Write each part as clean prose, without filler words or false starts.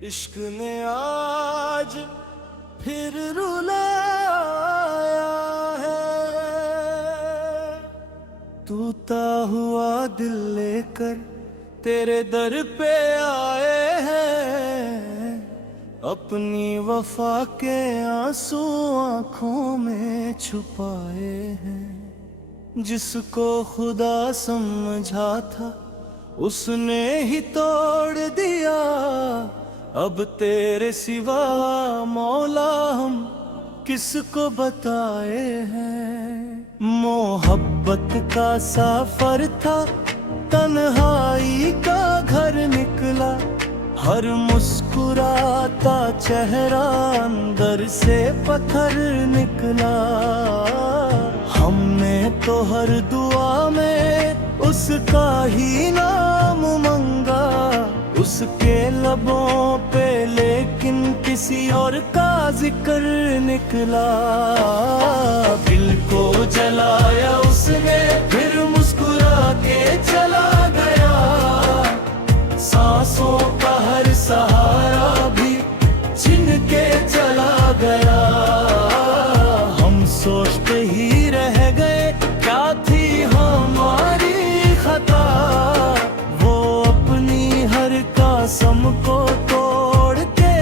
इश्क ने आज फिर रुलाया है। टूटा हुआ दिल लेकर तेरे दर पे आए हैं। अपनी वफा के आंसू आंखों में छुपाए हैं। जिसको खुदा समझा था उसने ही तोड़ दिया। अब तेरे सिवा मौला हम किसको बताए हैं। मोहब्बत का सफर था, तन्हाई का घर निकला। हर मुस्कुराता चेहरा अंदर से पत्थर निकला। हमने तो हर दुआ में उसका ही नाम मांगा, उसके लबों पे, लेकिन किसी और का जिक्र निकला। दिल को जलाया उसने, फिर मुस्कुरा के चला गया। सांसों का हर सहारा भी छीन के चला गया। हम सोचते ही रह गए क्या थी हमारी खता। वो अपनी हर कसम को तोड़ के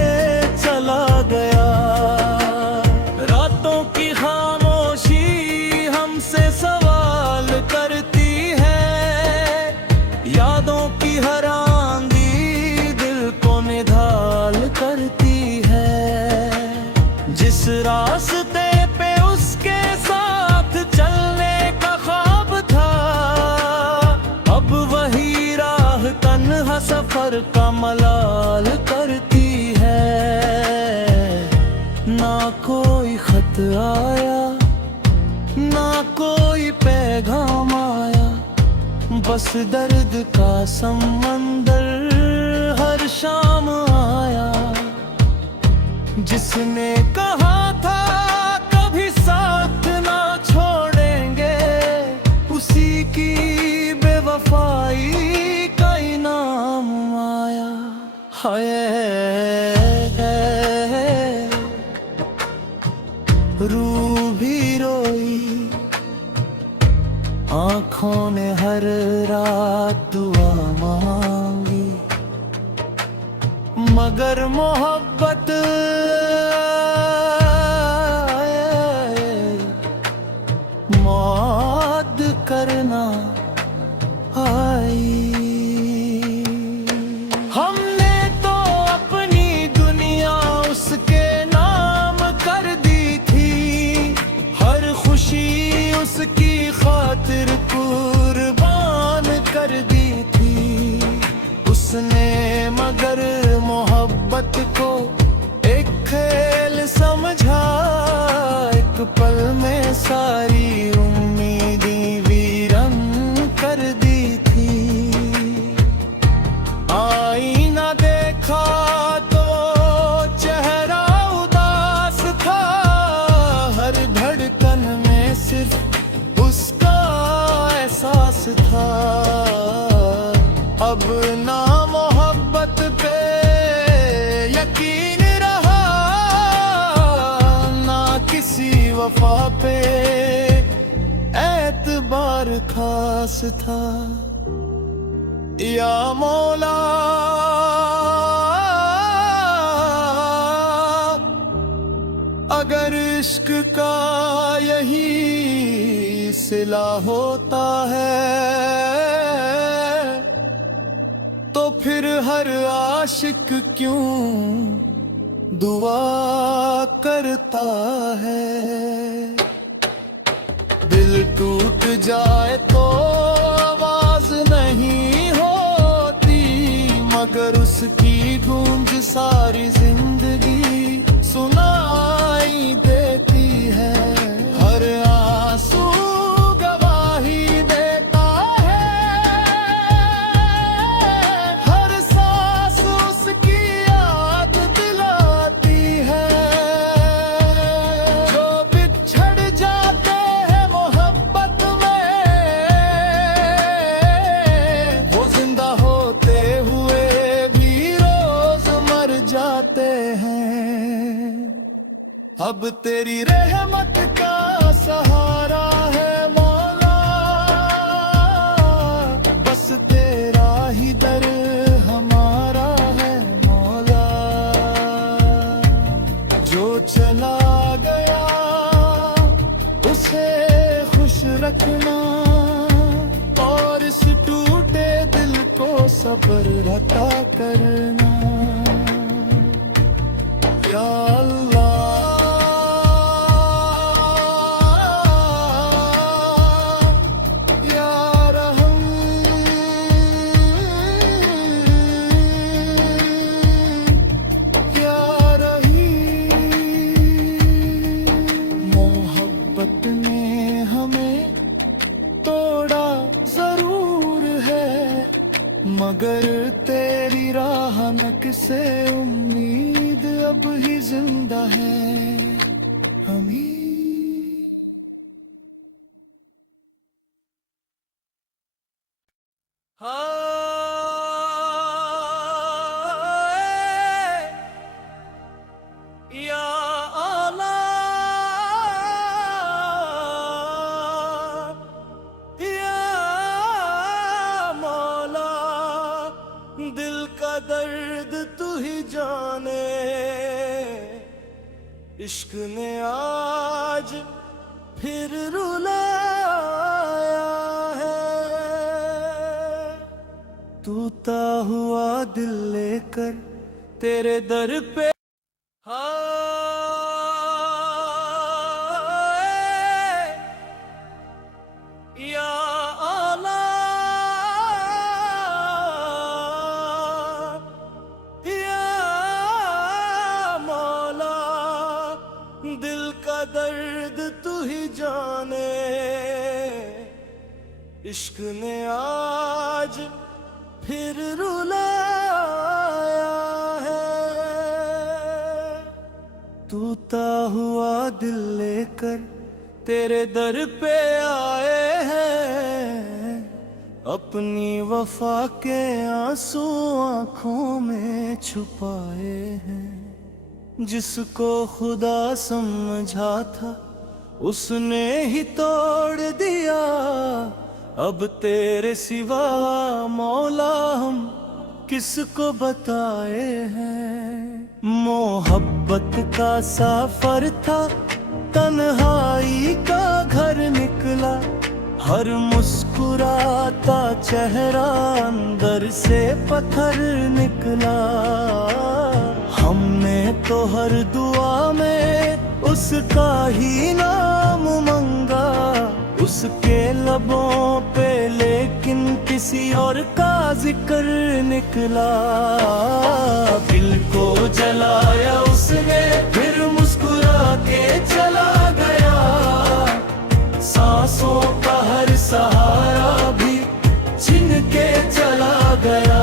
चला गया। रातों की खामोशी हमसे सवाल करती है। यादों की हर आंधी दिल को निढाल करती है। जिस रास्ते पे उसके साथ चलने का ख्वाब था, अब वही राह तन्हा सफर का मलाल करती है। ना कोई खत आया, ना कोई पैगाम आया, बस दर्द का समंदर हर शाम आया। जिसने कहा था कभी साथ ना छोड़ेंगे, उसी की बेवफाई का इनाम आया। हाय रूह भी रोई, आँखों ने हर रात दुआ मांगी, मगर मोहब्बत मौत करना आई। हमने तो अपनी दुनिया उसके नाम कर दी थी। हर खुशी उसकी खातिर कुर्बान कर दी थी उसने। मगर मोहब्बत को एक खेल समझा, एक पल में सारी उम्मीदें वीरन कर दी थी। आईना देखा तो चेहरा उदास था। हर धड़कन में सिर्फ उसका एहसास था। अब ना मोहब्बत पे यकीन रहा, ना किसी वफा पे एतबार खास था। या मौला अगर इश्क का यही सिला होता है, तो फिर हर आशिक क्यों दुआ करता है। दिल टूट जाए तो आवाज नहीं होती, मगर उसकी गूंज सारी जिंदगी सुनाई देती है। हर आंसू गवाही देता है, हर सांस उसकी याद दिलाती है। जो बिछड़ जाते हैं मोहब्बत में, वो जिंदा होते हुए भी रोज मर अब तेरी रहमत का सहारा है मौला, बस तेरा ही दर हमारा है मौला। जो चला गया उसे खुश रखना, और इस टूटे दिल को सब्र अता करना। या अल्लाह ने हमें तोड़ा जरूर है, मगर तेरी राहत से उम्मीद अब ही जिंदा है। हमें दिल का दर्द तू ही जाने, इश्क ने आज फिर रुलाया है। टूटा हुआ दिल लेकर तेरे दर पे दिल का दर्द तू ही जाने, इश्क ने आज फिर रुलाया है। टूटा हुआ दिल लेकर तेरे दर पे आए हैं, अपनी वफा के आंसू आंखों में छुपाए हैं। जिसको खुदा समझा था उसने ही तोड़ दिया, अब तेरे सिवा मौला हम किसको बताए हैं। मोहब्बत का सफर था, तन्हाई का घर निकला, हर मुस्कुराता चेहरा अंदर से पत्थर निकला। हमने तो हर दुआ में उसका ही नाम मांगा, उसके लबों पे लेकिन किसी और का जिक्र निकला। दिल को जलाया उसने फिर मुस्कुरा के चला गया, सांसों का हर सहारा भी छीन के चला गया।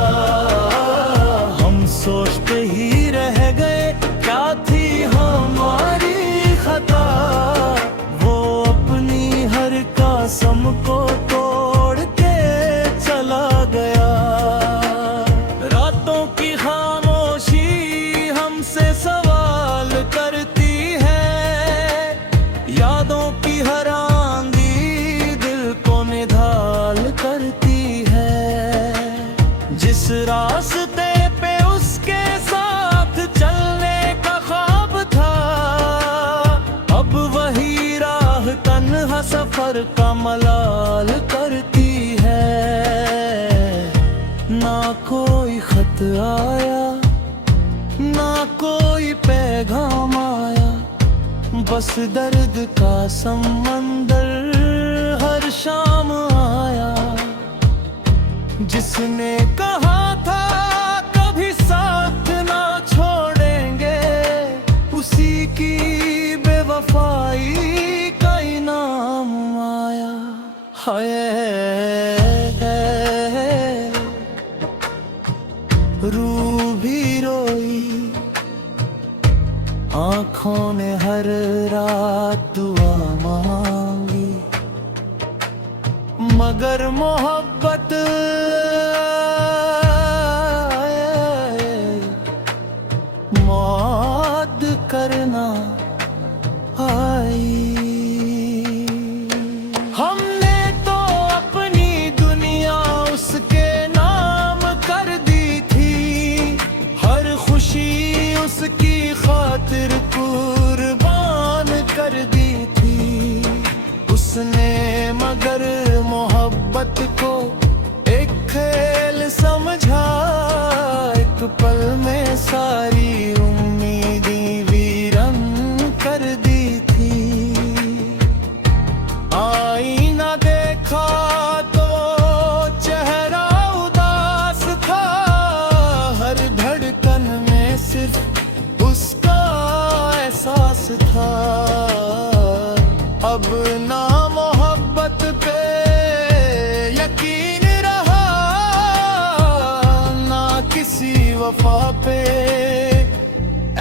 हम सोचते ही रह गए क्या थी हमारी खता, वो अपनी हर कसम को तोड़ के चला गया। रातों की खामोशी हमसे सवाल करती है, यादों की हर आंधी दिल को निढाल करती है। जिस रास्ते पे उसके साथ चलने का ख्वाब था, अब वही राह तन्हा सफर का मलाल करती है। ना कोई खत आया, ना कोई पैगाम आया, बस दर्द का समंदर हर शाम आया। जिसने कहा था कभी साथ ना छोड़ेंगे, उसी की बेवफाई का इनाम आया। हाय रूह भी रोई, आँखों ने हर रात दुआ मांगी, मगर मोहब्बत मौत करना हमने तो अपनी दुनिया उसके नाम कर दी थी, हर खुशी उसकी खातिर कुर्बान कर दी थी उसने। मगर मोहब्बत को एक खेल समझा, एक पल में सारी उम्मीदें वीरन कर दी थी। आईना देखा तो चेहरा उदास था, हर धड़कन में सिर्फ उसका एहसास था। अब ना मोहब्बत पे यकीन रहा, ना किसी वफा पे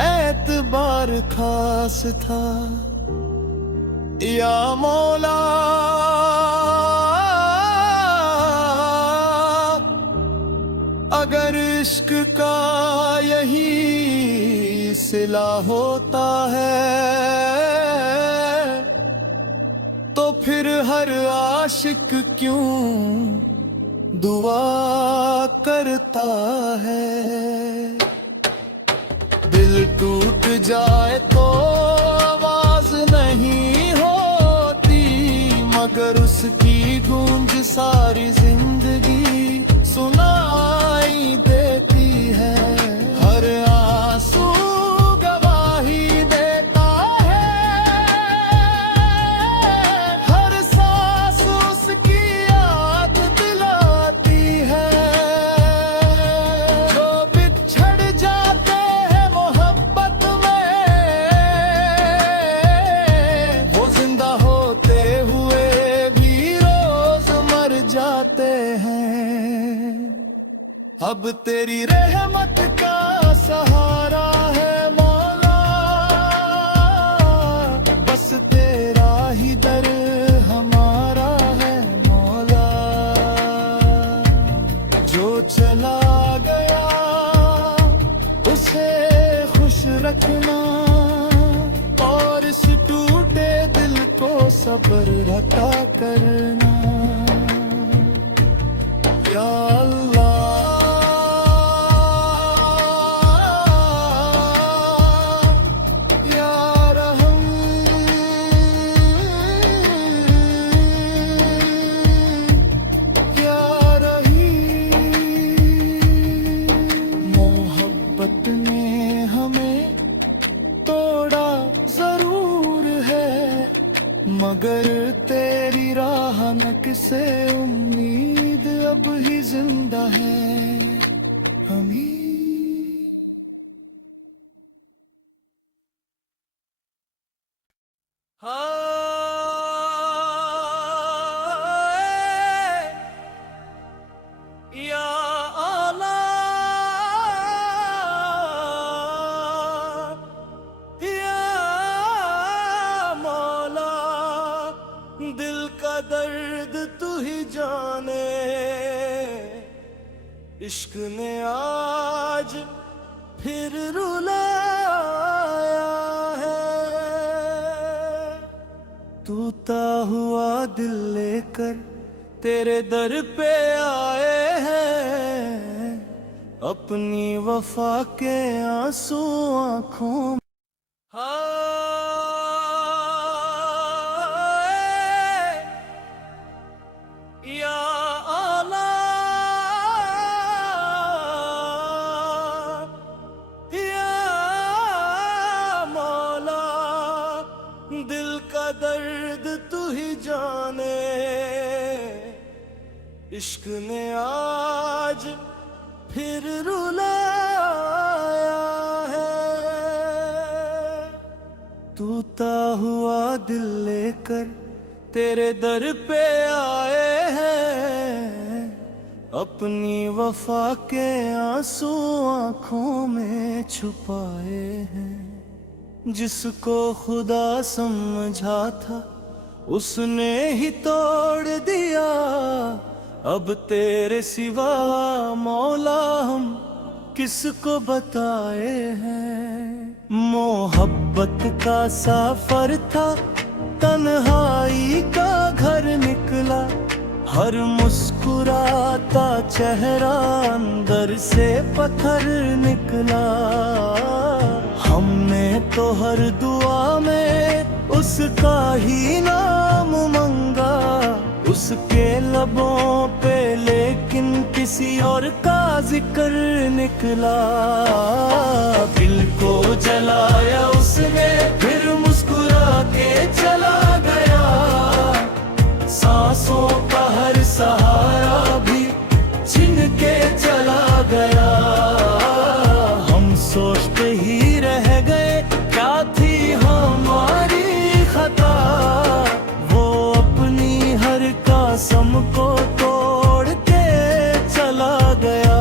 एतबार खास था। या मौला अगर इश्क का यही सिला होता है तो फिर हर आशिक क्यों दुआ करता है। दिल टूट जाए तो आवाज नहीं होती, मगर उसकी गूंज सारी जिंदगी सुनाई देती है। हर आंसू गवाही देता है, हर सांस उसकी याद दिलाती है। जो बिछड़ जाते हैं मोहब्बत में, वो जिंदा होते हुए भी रोज मर जाते हैं। अब तेरी रहमत का सहारा है मौला, बस तेरा ही दर हमारा है मौला। जो चला गया उसे खुश रखना, और इस टूटे दिल को सब्र अता करना। या अल्लाह मगर तेरी राह नक से उम्मीद अब ही जिंदा है हमी। या आला दिल का दर्द तू ही जाने, इश्क ने आज फिर रुलाया है। टूटा हुआ दिल लेकर तेरे दर पे आए हैं, अपनी वफा के आंसू आंखों में। दिल का दर्द तू ही जाने, इश्क ने आज फिर रुलाया है। टूटा हुआ दिल लेकर तेरे दर पे आए हैं, अपनी वफा के आंसू आंखों में छुपाए हैं। जिसको खुदा समझा था उसने ही तोड़ दिया, अब तेरे सिवा मौला हम किसको बताए हैं। मोहब्बत का सफर था तन्हाई का घर निकला, हर मुस्कुराता चेहरा अंदर से पत्थर निकला। हमने तो हर दुआ में उसका ही नाम मांगा, उसके लबों पे लेकिन किसी और का जिक्र निकला। दिल को जलाया उसने फिर मुस्कुरा के चला गया, सांसों का हर सहारा भी छीन के चला गया। हम सोचते ही रह गए क्या थी हमारी खता, वो अपनी हर कसम को तोड़ के चला गया।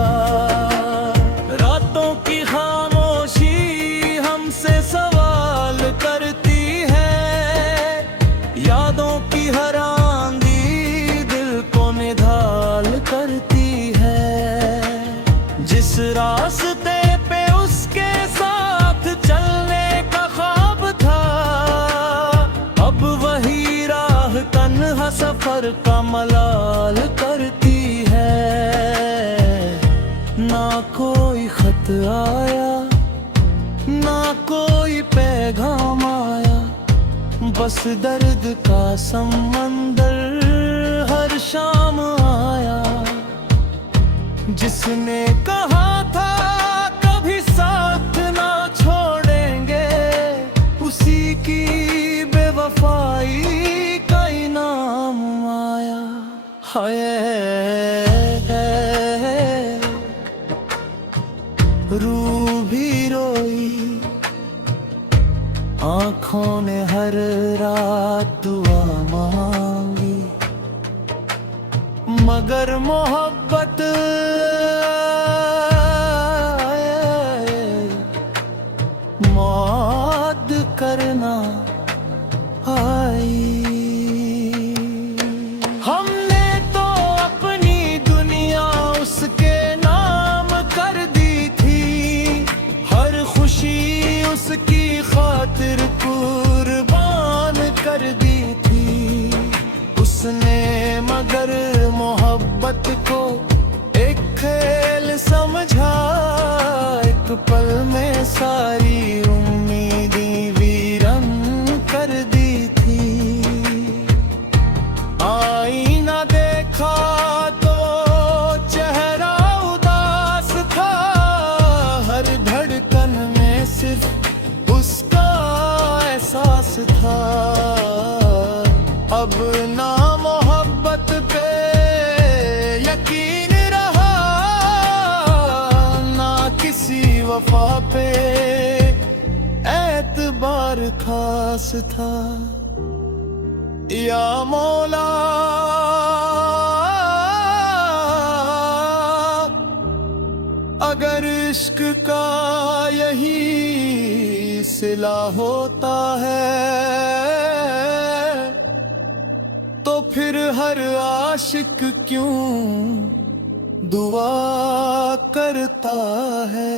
रातों की खामोशी हमसे सवाल करती है, यादों की हर आंधी दिल को निढाल करती है। जिस रास्ते पे उसके साथ चलने का ख्वाब था, अब वही राह तन्हा सफर का मलाल करती है। ना कोई खत आया, ना कोई पैगाम आया, बस दर्द का समंदर हर शाम आया। जिसने कहा था कभी साथ ना छोड़ेंगे, उसी की बेवफाई का इनाम आया। हाय रूह भी रोई, आँखों ने हर रात दुआ मांगी, मगर मोहब्बत मौत करना आई। हमने तो अपनी दुनिया उसके नाम कर दी थी, हर खुशी उसकी खातिर कुर्बान कर दी थी उसने। मगर मोहब्बत को एक खेल समझा, एक पल में सारी उम्मीदें वीरन कर दी थी। आईना देखा तो चेहरा उदास था, हर धड़कन में सिर्फ उसका एहसास था। अब ना मोहब्बत पे यकीन रहा, ना किसी वफा पे एतबार खास था। या मौला अगर इश्क का यही सिला होता है, तो फिर हर आशिक क्यों दुआ करता है।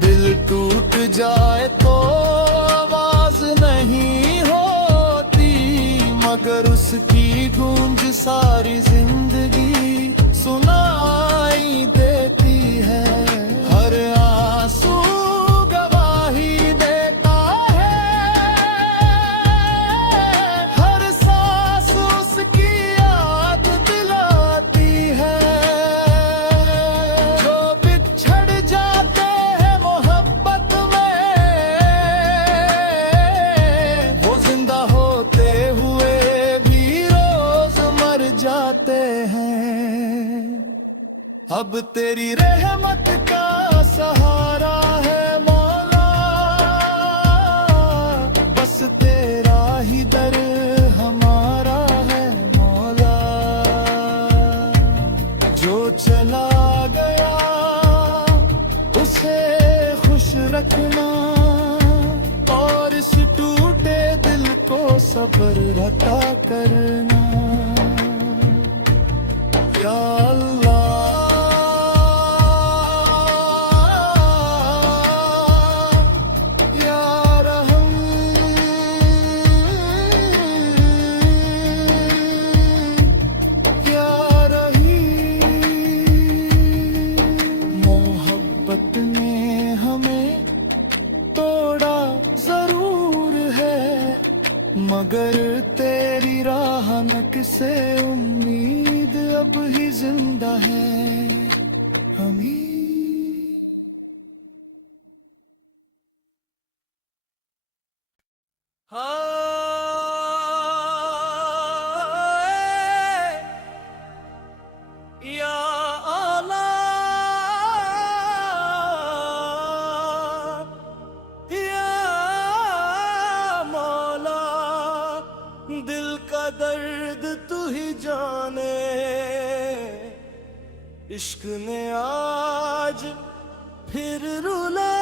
दिल टूट जाए तो आवाज नहीं होती, मगर उसकी गूंज सारी जिंदगी सुनाई देती है। हर आंसू गवाही देता है, हर सांस उसकी याद दिलाती है। जो बिछड़ जाते हैं मोहब्बत में, वो जिंदा होते हुए भी रोज मर जाते हैं। अब तेरी रहमत का सहारा है मौला, बस तेरा ही दर हमारा है मौला। जो चला गया उसे खुश रखना, और इस टूटे दिल को सब्र अता करना। या अल्लाह या रहम रहा न किसे उम्मीद, अब ही जिंदा है हम ही। या आला या मौला, दिल का दर्द तू ही जाने, इश्क ने आज फिर रुला